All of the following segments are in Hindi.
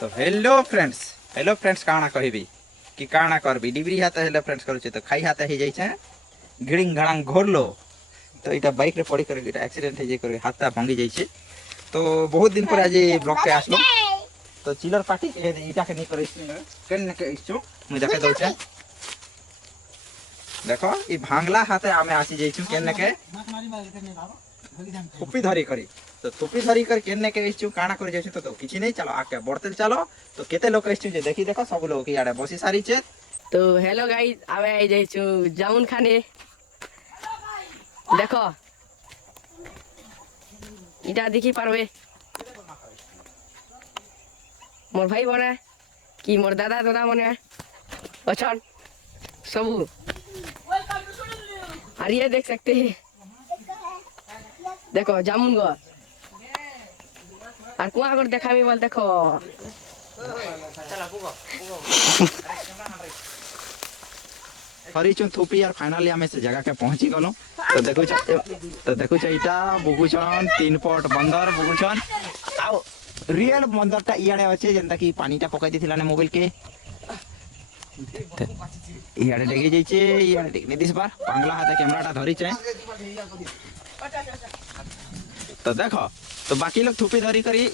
तो हेलो फ्रेंड्स काना कहबी कि काना करबी डिबरी हाथ हेलो फ्रेंड्स करूचे तो खाई हाथ ही जाइछे गिड़िंग घड़ांग घोरलो तो इटा बाइक रे पड़ी कर इटा एक्सीडेंट हे जे कर हाथटा भांगी जाइछे। तो बहुत दिन पर आज ब्लॉग के आसलो तो चिलर पार्टी के इटा के नहीं करे केन के इछु मु देखे दउछे देखो ई भांगला हाथे आमे आसी जाइछु केन के थुपी धरी करी तो थुपी धरी कर केने के इछु काना कर जाइछु तो किछि नहीं चलो आके बढ़ते चलो तो केते लोग इछु जे देखी देखो सब लोग याडे बसी सारी छे। तो हेलो गाइस आवे आई जाइछु जामुन खाने देखो इटा देखी पारबे मोर भाई बने कि मोर दादा दादा बने अछन सब और ये देख सकते हैं देखो जामुन गो और कुआ कर देखा भी बोल देखो हरी चुन थुपी और फाइनली हमें से जगह के पहुंची गलो तो देखो इटा बुगुचन 3 पट बंदर बुगुचन आ रियल बंदरटा इयाडे अछि जेंता कि पानीटा पकाई दिथिला ने मोबाइल के इयाडे डेगे जाइछे इयाडे देखने दिस बार पांगला हाथे कैमराटा धरी छे तो देखो तो बाकी लोग थुपी धरी करी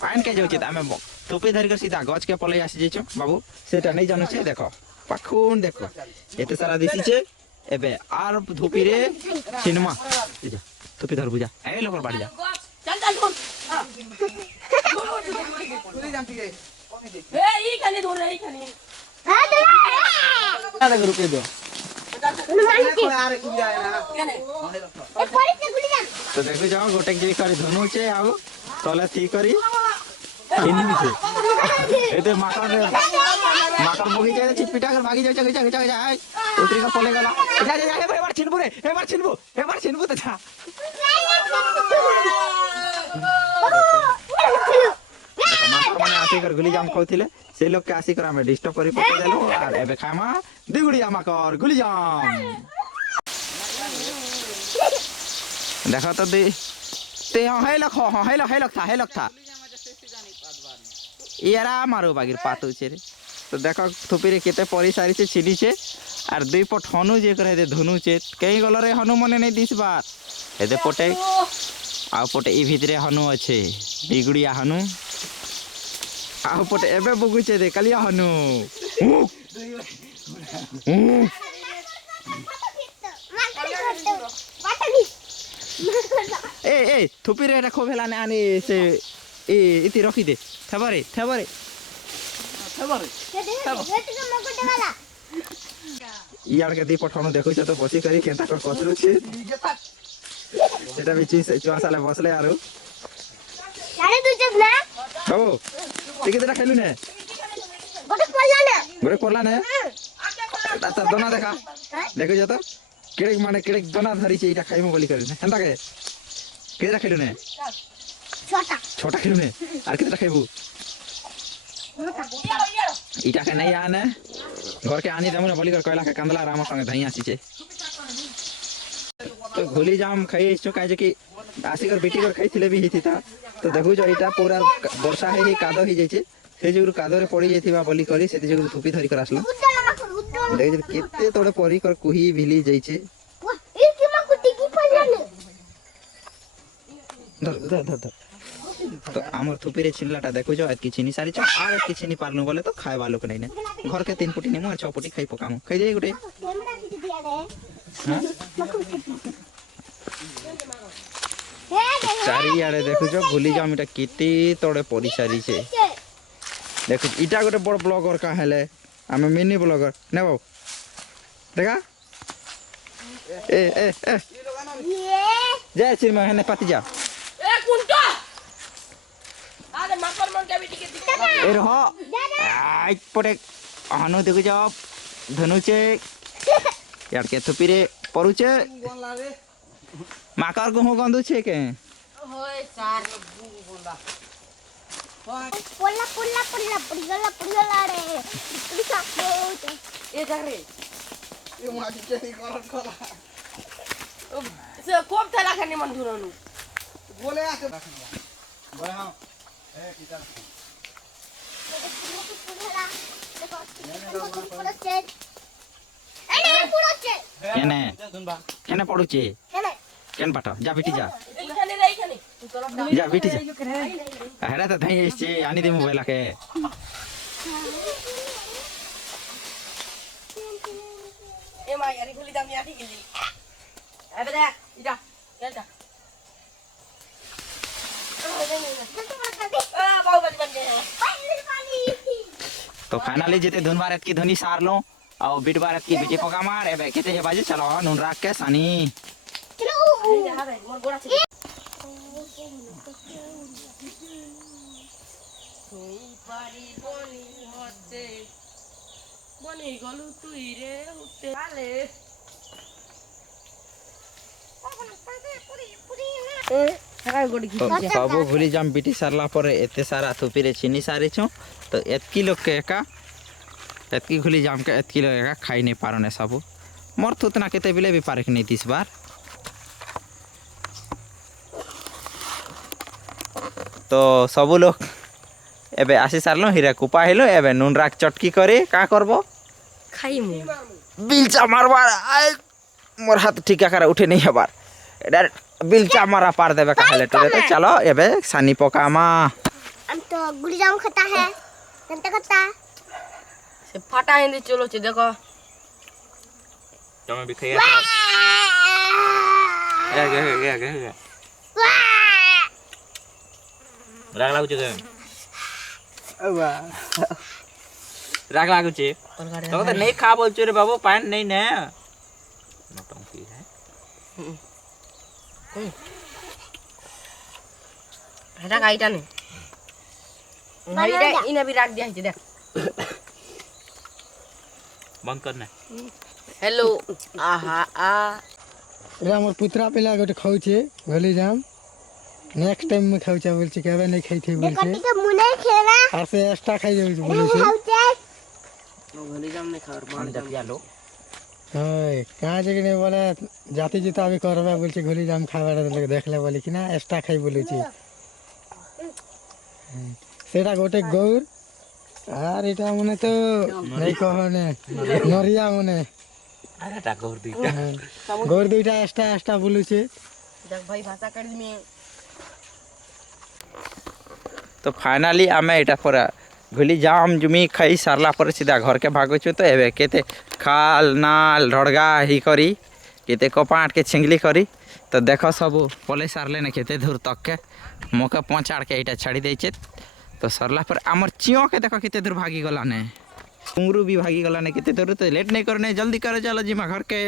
पान के जाउछे आमे थुपी धरी कर सीधा गज के पले आसी जाइछो बाबू सेटा नहीं जानू छे देखो पाखुन देखो एते सारा दिसी छे एबे आर थुपी रे सिनेमा जा थुपी धर बुझा ए लोकर बाड़ी जा चल चल ए ई खाने धोर ई खाने हां दे ना रुपए दो तो देखो जाओ गोटे जी करी धनु छे आउ तले थी करी हिन्दी छे एते माकर बगी जाय छिट पिटा कर भागी जाय चल जा जा उतरी का पले गला जा जा ए बार छिनबू रे ए बार छिनबू तो जा माकर माने आसी कर गुली जाम खाउथिले से लोग के आसी कर हमें डिस्टर्ब करी पके देलो और एबे खामा दिगुड़िया माकर गुली जाम देखो तो दे ते हे लख था यारा मारो बागिर पातु छे रे तो देखो थुपी रे केते परी सारी छे छिनी छे और दुई पट हनु जे करे दे धनु छे कई गल रे हनु मने नहीं दिस बार एदे पटे आ पटे ई भितरे हनु अच्छे बिगुड़िया हनु आ पटे एबे बगुचे दे कलिया हनु ए थुपी रे रखो भेला ने आनी से ए इति रखी दे थबारे यार के दी पठानो देखो तो बसी करी केता कर कसलु छे सेटा भी चीज चुआ साले बसले आरो यारे तू जब ना हो ठीक है खेलु ने गोटे पड़ला ने ता दोना देखा देखो जो तो केड़े माने केड़े दोना धरी छे इटा खाइमो बोली करे हेंता के केड़ा खेलु ने छोटा खेलु ने आर केटा खाइबू इटा के नहीं आने घर के आनी देमु ने बोली कर कहला के कांदला राम संगे धई आसी छे तो गोली जाम खाई छो काजे कि आसी कर बेटी कर खाइथिले भी हिथिता तो देखु जो इटा पूरा वर्षा हे कादो ही जाइछे से जुगुर कादो रे पड़ी जाइथिबा बोली करी से जुगुर थुपी धरी कर आसलो देख केते तोड़े परी कर कुही भिली जाइछे ई केमा कुटी की पड़ले धर तो आमर थुपी रे छिनलाटा देखु जो कि छिनी सारी छ आर कि छिनी पारनु बोले तो खाय वालो के नहीं ने घर के 3 पुटी नेमु और 6 पुटी खाई पकामु खाई जाई गुटे चारी आड़े देखु जो भूली जाम इटा किति तोड़े पड़ी सारी छे देखु इटा गोटे बड़ ब्लॉगर का हेले आमे मिनी ब्लॉगर ने बाबू देखा ए जय श्री मैं ने पाती जा ए रहो आई पटे हनु देखु जाओ धनु छे यार के थुपी रे परुचे माकर को हो गंदु छे के होय चार बोला पुड़गला रे ए जा रे ए माटी चेरी करला से कोप थला खाने मन धुरनु बोले आके बोले हां ए किता কেনে কেনে পড়ুছে কেন পাঠ যা বিটি যা যা বিটি যা হেরা তো ধাই এসছে আনি দে মোবাইল আকে এ মা ইয়ারি খুলি দাম ইয়ারি গেলি এবে দেখ ইটা কেলটা तो फाइनली जेते धुन बार की धुनी सार लो और बीट बार की बीटी पका मार एबे केते हे बाजी चलो नून राख के सानी মোর গোড়া ছিল তুই পারি বনি হতে বনি গলু তুই রে উঠতে আলে तो सब भूली जाम बीटी सारला पर एते सारा थुपी रे चीनी सारी छु तो एतकी लोग के एका एतकी भूली जाम के एतकी लोग एका खाई नहीं पारने सब मोर थुतना केते बिले भी पारक नहीं दिस बार तो सब लोग एबे आसी सारलो हीरा कुपा हेलो एबे नून राख चटकी करे का करबो খাইমু बिलचा मारबार आय मोर हाथ ठीका करे उठे नहीं हबार डायरेक्ट बिलचा मारा पार देबे कहले टरे तो चलो एबे सानी पकामा हम तो गुड़ी जाम खाता है जनता खाता সে ফাটা হিন্দি চলছে দেখো তুমি भी खाइए गे राग लागु छे राग लागु छे तो नहीं खा बोल रे बाबू पान नहीं ने नौटंकी है এটা গাইটা নে ভাইটা ইনা भी রাখ দিয়া হইছে দেখ बंद करना हेलो आहा आ এটা আমার পুত্রা পেলা গোটে খাউছে ভলি যাম নেক্সট টাইম মে খাউছে বলছে কেবে নাই খাইতে বলছে कटी के मुने खेला আর সে এক্সট্রা খাই যাচ্ছে বলছে खाउचे ভলি জাম নে খাওয়ার हम जब लो হয় কাজ কি নেই বলে জাতি জুতা আমি করবে বলছে গলি যাম খাবার দেখলে বলি কি না এক্সট্রা খাই বলেছি সেটা গোটে গৌর আর এটা মনে তো নেই কহনে নরিয়া মনে अरे टा कर दी গৌর দুইটা এক্সট্রা এক্সট্রা বলেছে দেখ ভাই ভাষা কাট দিমি तो फाइनली आमे एटा पर घुली जाम जुमी खाई सारला पर सीधा घर के भागुछु तो एबे केते खाल नाल ढड़गा ही करी केते कपाट के छिंगली करी तो देखो सब पले सारले ने केते दूर तक के मोके पहुंचाड़ के एटा छाड़ी देछे तो सरला पर हमर चियो के देखो केते दूर भागी गला ने कुंगरू भी भागी गला ने केते दूर तो लेट नहीं करने जल्दी करे चलो जिमा घर के